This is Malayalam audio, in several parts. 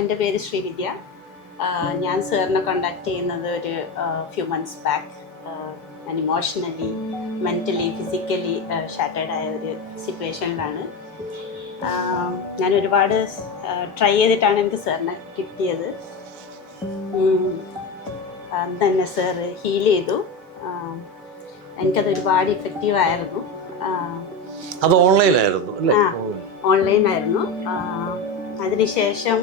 എൻ്റെ പേര് ശ്രീവിദ്യ. ഞാൻ സാറിനെ കോണ്ടാക്ട് ചെയ്യുന്നത് ഒരു ഫ്യൂ മന്ത്സ് ബാക്ക്. ഞാൻ ഇമോഷണലി, മെൻ്റലി, ഫിസിക്കലി ഷാറ്റേർഡ് ആയ ഒരു സിറ്റുവേഷനിലാണ്. ഞാൻ ഒരുപാട് ട്രൈ ചെയ്തിട്ടാണ് എനിക്ക് സാറിനെ കിട്ടിയത്. തന്നെ സാർ ഹീൽ ചെയ്തു. എനിക്കത് ഒരുപാട് ഇഫക്റ്റീവ് ആയിരുന്നു. അത് ഓൺലൈനായിരുന്നു അല്ലേ? ഓൺലൈനായിരുന്നു. അതിനുശേഷം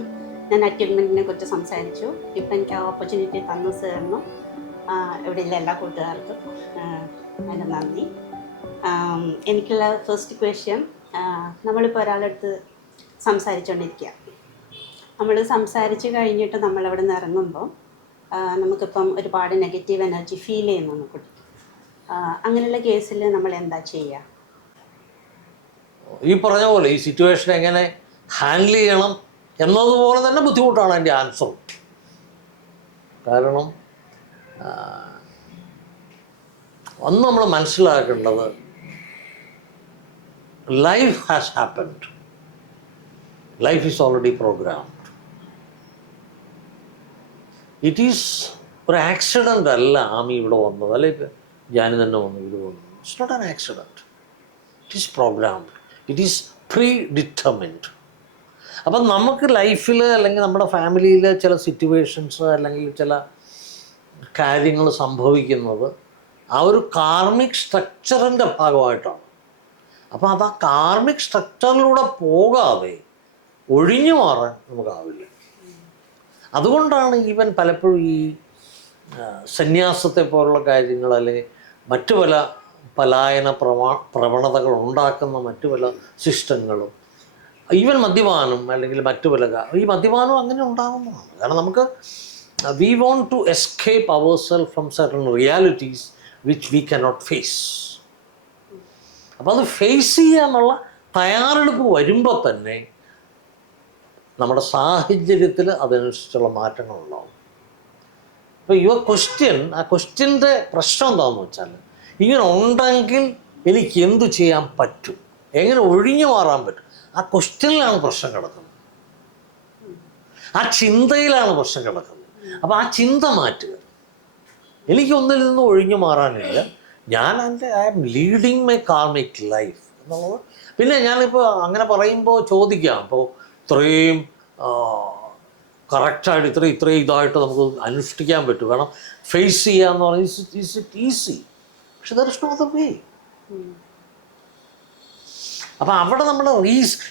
ഞാൻ അറ്റൈൻമെൻറ്റിനെ കുറിച്ച് സംസാരിച്ചു. ഇപ്പം എനിക്ക് ആ ഓപ്പർച്യൂണിറ്റി തന്നു സാറിനും ഇവിടെയുള്ള എല്ലാ കൂട്ടുകാർക്കും അതിന് നന്ദി. എനിക്കുള്ള ഫസ്റ്റ് ക്വസ്റ്റ്യൻ, നമ്മളിപ്പോൾ ഒരാളടുത്ത് സംസാരിച്ചുകൊണ്ടിരിക്കുക. നമ്മൾ സംസാരിച്ച് കഴിഞ്ഞിട്ട് നമ്മളവിടെ നിന്ന് ഇറങ്ങുമ്പോൾ നമുക്കിപ്പം ഒരുപാട് നെഗറ്റീവ് എനർജി ഫീൽ ചെയ്യുന്നു നമുക്ക്. അങ്ങനെയുള്ള കേസിൽ നമ്മൾ എന്താ ചെയ്യുക? ഈ പറഞ്ഞ പോലെ ഈ സിറ്റുവേഷൻ എങ്ങനെ ഹാൻഡിൽ ചെയ്യണം എന്നതുപോലെ തന്നെ ബുദ്ധിമുട്ടാണ് എൻ്റെ ആൻസർ. കാരണം ഒന്ന് നമ്മൾ മനസ്സിലാക്കേണ്ടത്, life has happened, life is already programmed. It is ഒരു ആക്സിഡൻ്റ് അല്ല ആമി ഇവിടെ വന്നത്, അല്ലെ ജാനി തന്നെ വന്നു ഇത് വന്നു. It's not an accident, it is programmed, it is predetermined. അപ്പം നമുക്ക് ലൈഫിൽ അല്ലെങ്കിൽ നമ്മുടെ ഫാമിലിയിൽ ചില സിറ്റുവേഷൻസ് അല്ലെങ്കിൽ ചില കാര്യങ്ങൾ സംഭവിക്കുന്നത് ആ ഒരു കാർമിക് സ്ട്രക്ചറിൻ്റെ ഭാഗമായിട്ടാണ്. അപ്പം അത് ആ കാർമിക് സ്ട്രക്ചറിലൂടെ പോകാതെ ഒഴിഞ്ഞു മാറാൻ നമുക്കാവില്ല. അതുകൊണ്ടാണ് ഈവൻ പലപ്പോഴും ഈ സന്യാസത്തെ പോലുള്ള കാര്യങ്ങൾ അല്ലെങ്കിൽ മറ്റു പല പലായന പ്രവണതകൾ ഉണ്ടാക്കുന്ന മറ്റു പല സിസ്റ്റങ്ങളും, ഈവൻ മദ്യപാനം അല്ലെങ്കിൽ മറ്റു പല ഈ മദ്യപാനം അങ്ങനെ ഉണ്ടാകുന്നതാണ്. കാരണം നമുക്ക് we want to escape our self from certain realities which we cannot face. അപ്പോൾ അത് ഫേസ് ചെയ്യാനുള്ള തയ്യാറെടുപ്പ് വരുമ്പോൾ തന്നെ നമ്മുടെ സാഹചര്യത്തിൽ അതനുസരിച്ചുള്ള മാറ്റങ്ങളുണ്ടാവും. അപ്പോൾ യുവർ ക്വസ്റ്റ്യൻ, ആ ക്വസ്റ്റ്യൻ്റെ പ്രശ്നം എന്താണെന്ന് വെച്ചാൽ, ഇങ്ങനെ ഉണ്ടെങ്കിൽ എനിക്ക് എന്തു ചെയ്യാൻ പറ്റും, എങ്ങനെ ഒഴിഞ്ഞു മാറാൻ പറ്റും, ആ ക്വസ്റ്റ്യനിലാണ് പ്രശ്നം കിടക്കുന്നത്, ആ ചിന്തയിലാണ് പ്രശ്നം കിടക്കുന്നത്. അപ്പോൾ ആ ചിന്ത മാറ്റുക. എനിക്കൊന്നിൽ നിന്ന് ഒഴിഞ്ഞു മാറാനില്ല, ഞാൻ I am leading my karmic life എന്നുള്ളത്. പിന്നെ ഞാനിപ്പോൾ അങ്ങനെ പറയുമ്പോൾ ചോദിക്കാം, ഇപ്പോൾ ഇത്രയും കറക്റ്റായിട്ട് ഇത്രയും ഇതായിട്ട് നമുക്ക് അനുഷ്ഠിക്കാൻ പറ്റും, കാരണം ഫേസ് ചെയ്യാന്ന് പറഞ്ഞാൽ ഈസ് ഇറ്റ് ഈസി, പക്ഷെ there is no other way. അപ്പം അവിടെ നമ്മുടെ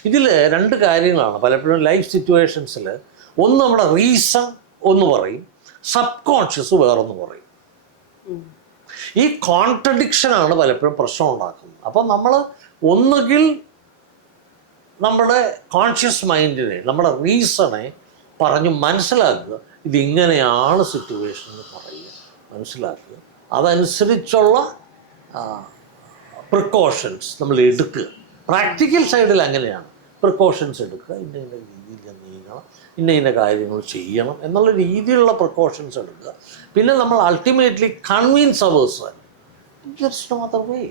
ഇതിൽ രണ്ട് കാര്യങ്ങളാണ് പലപ്പോഴും ലൈഫ് സിറ്റുവേഷൻസിൽ. ഒന്ന് നമ്മുടെ റീസൺ ഒന്ന് പറയും, സബ് കോൺഷ്യസ് വേറൊന്ന് പറയും. ഈ കോൺട്രഡിക്ഷനാണ് പലപ്പോഴും പ്രശ്നം ഉണ്ടാക്കുന്നത്. അപ്പം നമ്മൾ ഒന്നുകിൽ നമ്മുടെ കോൺഷ്യസ് മൈൻഡിനെ, നമ്മുടെ റീസണെ പറഞ്ഞ് മനസ്സിലാക്കുക, ഇതിങ്ങനെയാണ് സിറ്റുവേഷൻ എന്ന് പറയുക, മനസ്സിലാക്കുക, അതനുസരിച്ചുള്ള പ്രിക്കോഷൻസ് നമ്മൾ എടുക്കുക. പ്രാക്ടിക്കൽ സൈഡിൽ അങ്ങനെയാണ്, പ്രിക്കോഷൻസ് എടുക്കുക, ഇന്ന രീതിയിൽ നീങ്ങണം, ഇന്ന കാര്യങ്ങൾ ചെയ്യണം എന്നുള്ള രീതിയിലുള്ള പ്രിക്കോഷൻസ് എടുക്കുക. പിന്നെ നമ്മൾ ultimately convince ourselves there's no other way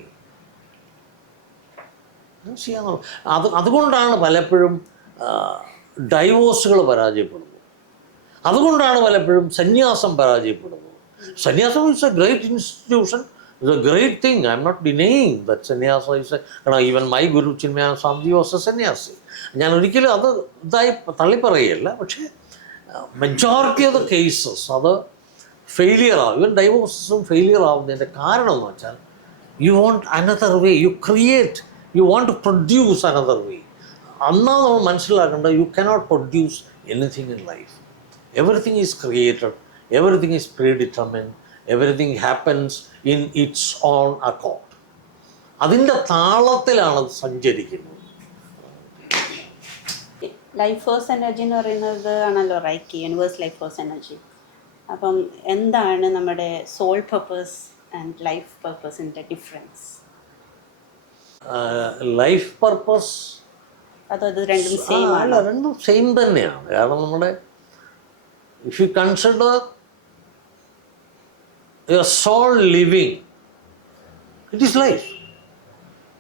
ചെയ്യാന്നുള്ളൂ. അതുകൊണ്ടാണ് പലപ്പോഴും ഡൈവോഴ്സുകൾ പരാജയപ്പെടുന്നത്, അതുകൊണ്ടാണ് പലപ്പോഴും സന്യാസം പരാജയപ്പെടുന്നത്. സന്യാസം is a great institution, it's a great thing. I am not denying that സന്യാസം is even my guru Chinmayananda Swamiji was a sannyasi. ഞാൻ ഒരിക്കലും അത് ഇതായി തള്ളിപ്പറയുകയല്ല, പക്ഷേ മെജോറിറ്റി ഓഫ് ദ കേസസ് അത് ഫെയിലിയർ ആവും. ഈവൻ ഡൈവോഴ്സസും ഫെയിലിയർ ആവുന്നതിൻ്റെ കാരണം എന്ന് വെച്ചാൽ you want another way, you create, U want to produce another way. അന്നാ നമ്മൾ മനസ്സിലാക്കേണ്ടത്, you cannot produce anything in life. Everything is created, everything is predetermined, everything happens in its own accord. അതിൻ്റെ താളത്തിലാണ് അത് സഞ്ചരിക്കുന്നത്. ലൈഫ് ഫോഴ്സ് എനർജി എന്ന് പറയുന്നത് ആണല്ലോ reiki, universe life force energy. അപ്പം എന്താണ് നമ്മുടെ സോൾ പർപ്പസ് ആൻഡ് ലൈഫ് പർപ്പസിൻ്റെ ഡിഫറൻസ്? ലൈഫ് പർപ്പസ് അതത് രണ്ടും സെയിം ആണ്? രണ്ടും സെയിം തന്നെയാണ്. കാരണം നമ്മുടെ if you consider your soul living, it is life.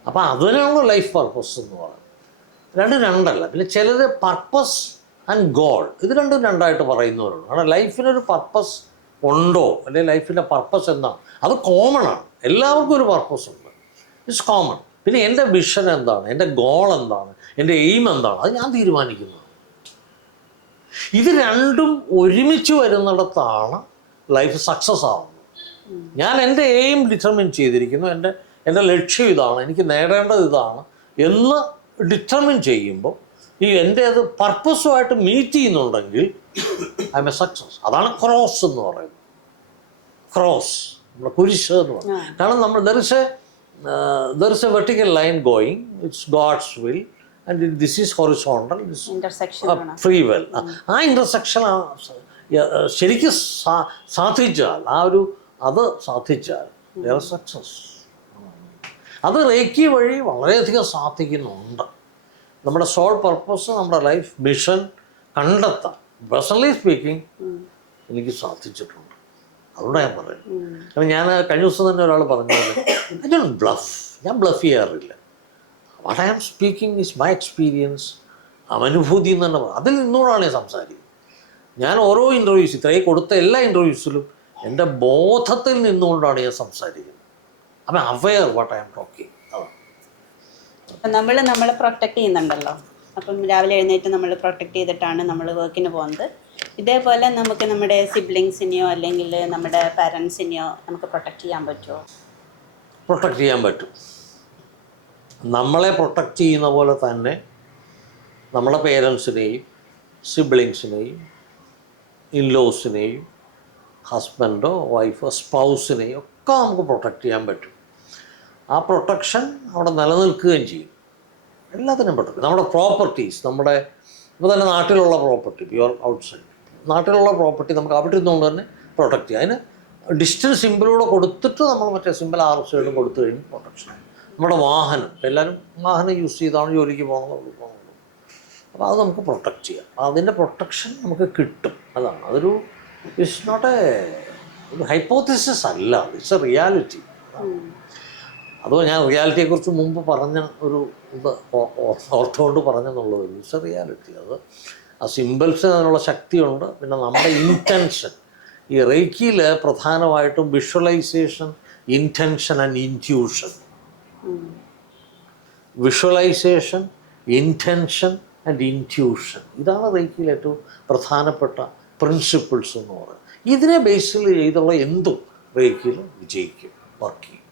അപ്പം അതിനാണല്ലോ ലൈഫ് പർപ്പസ് എന്ന് പറയുന്നത്. രണ്ടല്ല. പിന്നെ ചിലർ പർപ്പസ് ആൻഡ് ഗോൾ. ഇത് രണ്ടും രണ്ടായിട്ട് പറയുന്നവരുണ്ട്. കാരണം ലൈഫിനൊരു പർപ്പസ് ഉണ്ടോ, അല്ലെങ്കിൽ ലൈഫിൻ്റെ പർപ്പസ് എന്താണ്, അത് കോമൺ ആണ്. എല്ലാവർക്കും ഒരു പർപ്പസ് ഉണ്ട്, ഇറ്റ്സ് കോമൺ. പിന്നെ എൻ്റെ വിഷൻ എന്താണ്, എൻ്റെ ഗോൾ എന്താണ്, എൻ്റെ എയിം എന്താണ്, അത് ഞാൻ തീരുമാനിക്കുന്നത്. ഇത് രണ്ടും ഒരുമിച്ച് വരുന്നിടത്താണ് ലൈഫ് സക്സസ് ആവുന്നത്. ഞാൻ എൻ്റെ എയിം ഡിറ്റർമിൻ ചെയ്തിരിക്കുന്നു, എൻ്റെ ലക്ഷ്യം ഇതാണ്, എനിക്ക് നേടേണ്ടത് ഇതാണ് എന്ന് ഡിറ്റർമിൻ ചെയ്യുമ്പോൾ ഈ എൻ്റെ അത് പർപ്പസുമായിട്ട് മീറ്റ് ചെയ്യുന്നുണ്ടെങ്കിൽ ഐ എം എ സക്സസ്. അതാണ് ക്രോസ് എന്ന് പറയുന്നത്. ക്രോസ്, നമ്മുടെ കുരിശ് എന്ന് പറയുന്നത്. കാരണം നമ്മൾ there is a vertical line going, it's God's will, and this is horizontal, free will. ആ ഇൻ്റർസെക്ഷൻ ശരിക്കും സാധിച്ചാൽ, അത് സാധിച്ചാൽ സക്സസ്. അത് റേക്കി വഴി വളരെയധികം സാധിക്കുന്നുണ്ട്. നമ്മുടെ സോൾ പർപ്പസ്, നമ്മുടെ ലൈഫ് മിഷൻ കണ്ടെത്താൻ പേഴ്സണലി സ്പീക്കിംഗ് എനിക്ക് സാധിച്ചിട്ടുണ്ട്. അതുകൊണ്ടാണ് ഞാൻ പറയുന്നത്. കാരണം ഞാൻ കഴിഞ്ഞ ദിവസം തന്നെ ഒരാൾ പറഞ്ഞത്, ഐ ഡോണ്ട് ബ്ലഫ്, ഞാൻ ബ്ലഫ് ചെയ്യാറില്ല. What I am speaking is my experience, അനുഭൂതി എന്ന് തന്നെ പറയും. അതിൽ നിന്നുകൊണ്ടാണ് ഞാൻ സംസാരിക്കുന്നത്. ഞാൻ ഓരോ ഇൻ്റർവ്യൂസ്, ഇത്രയും കൊടുത്ത എല്ലാ ഇൻ്റർവ്യൂസിലും എൻ്റെ ബോധത്തിൽ നിന്നുകൊണ്ടാണ് ഞാൻ സംസാരിക്കുന്നത്. I am aware what I am talking. നമ്മളെ പ്രൊട്ടക്റ്റ് ചെയ്യുന്നുണ്ടല്ലോ. അപ്പം രാവിലെ എഴുന്നേറ്റ് നമ്മൾ പ്രൊട്ടക്റ്റ് ചെയ്തിട്ടാണ് നമ്മൾ വർക്കിന് പോകുന്നത്. ഇതേപോലെ നമുക്ക് നമ്മുടെ സിബ്ലിങ്സിനെയോ അല്ലെങ്കിൽ നമ്മുടെ പാരൻസിനെയോ നമുക്ക് പ്രൊട്ടക്റ്റ് ചെയ്യാൻ പറ്റുമോ? പ്രൊട്ടക്റ്റ് ചെയ്യാൻ പറ്റും. നമ്മളെ പ്രൊട്ടക്റ്റ് ചെയ്യുന്ന പോലെ തന്നെ നമ്മളെ പേരൻസിനെയും സിബ്ലിങ്സിനെയും ഇൻലോസിനെയും ഹസ്ബൻഡോ വൈഫോ സ്പൗസിനെയും ഒക്കെ നമുക്ക് പ്രൊട്ടക്റ്റ് ചെയ്യാൻ പറ്റും. ആ പ്രൊട്ടക്ഷൻ അവിടെ നിലനിൽക്കുകയും ചെയ്യും. എല്ലാത്തിനും പ്രൊട്ടക്റ്റ്. നമ്മുടെ പ്രോപ്പർട്ടീസ്, നമ്മുടെ ഇപ്പോൾ തന്നെ നാട്ടിലുള്ള പ്രോപ്പർട്ടി, യുവർ ഔട്ട്സൈഡ് നാട്ടിലുള്ള പ്രോപ്പർട്ടി നമുക്ക് അവിടെ ഇരുന്നുകൊണ്ട് തന്നെ പ്രൊട്ടക്റ്റ് ചെയ്യാം. അതിന് ഡിസ്റ്റൻസ് സിമ്പിളൂടെ കൊടുത്തിട്ട് നമ്മൾ മറ്റേ സിമ്പിൾ ആർ സൈഡും കൊടുത്തു കഴിഞ്ഞ് പ്രൊട്ടക്ഷൻ. നമ്മുടെ വാഹനം, എല്ലാവരും വാഹനം യൂസ് ചെയ്താണ് ജോലിക്ക് പോകുന്നത്. അപ്പോൾ അത് നമുക്ക് പ്രൊട്ടക്റ്റ് ചെയ്യാം. അതിൻ്റെ പ്രൊട്ടക്ഷൻ നമുക്ക് കിട്ടും. അതാണ്, അതൊരു ഇറ്റ്സ് നോട്ട് ഒരു ഹൈപ്പോത്തിസിസ് അല്ല, ഇറ്റ്സ് എ റിയാലിറ്റി. അതോ ഞാൻ റിയാലിറ്റിയെക്കുറിച്ച് മുമ്പ് പറഞ്ഞ ഒരു ഇത് ഓർത്തുകൊണ്ട് പറഞ്ഞെന്നുള്ളത് ഇറ്റ്സ് എ റിയാലിറ്റി. അത് ആ സിമ്പിൾസിന് അതിനുള്ള ശക്തിയുണ്ട്. പിന്നെ നമ്മുടെ ഇൻറ്റൻഷൻ, ഈ റേക്കിയിൽ പ്രധാനമായിട്ടും visualisation, intention and intuition. Visualisation, intention and intuition, ഇതാണ് റേക്കിയിൽ ഏറ്റവും പ്രധാനപ്പെട്ട പ്രിൻസിപ്പിൾസ് എന്ന് പറയുന്നത്. ഇതിനെ ബേസിൽ ചെയ്തുള്ള എന്തും റേക്കിയിൽ വിജയിക്കും, വർക്ക് ചെയ്യും.